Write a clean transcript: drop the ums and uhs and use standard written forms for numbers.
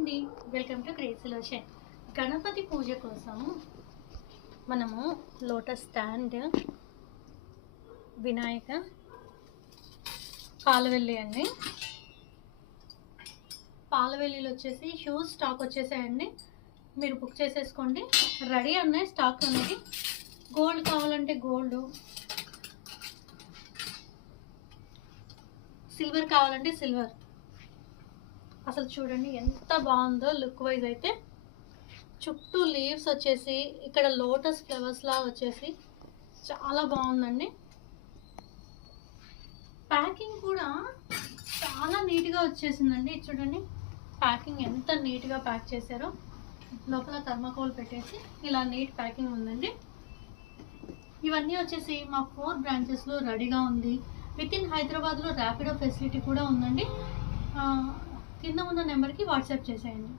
అండి, welcome to crazy lotion. Ganapati puja కోసం మనము లోటస్ స్టాండ్, వినాయక, పాలవెల్లి అండి. పాలవెల్లిలో వచ్చేసి షూస్ స్టాక్ వచ్చేసాయండి, మీరు బుక్ చేసేసుకోండి. రెడీ ఉన్నాయి స్టాక్ అనేది. గోల్డ్ కావాలంటే గోల్డ్, సిల్వర్ కావాలంటే సిల్వర్. అసలు చూడండి ఎంత బాగుందో లుక్ వైజ్ అయితే. చుట్టూ లీవ్స్ వచ్చేసి ఇక్కడ లోటస్ ఫ్లవర్స్ లా వచ్చేసి చాలా బాగుందండి. ప్యాకింగ్ కూడా చాలా నీట్గా వచ్చేసిందండి. చూడండి ప్యాకింగ్ ఎంత నీట్గా ప్యాక్ చేశారో. లోపల థర్మాకోల్ పెట్టేసి ఇలా నీట్ ప్యాకింగ్ ఉందండి. ఇవన్నీ వచ్చేసి మా 4 బ్రాంచెస్లో రెడీగా ఉంది. విత్ ఇన్ హైదరాబాద్లో ర్యాపిడో ఫెసిలిటీ కూడా ఉందండి. కింద ఉన్న నెంబర్కి వాట్సాప్ చేసేయండి.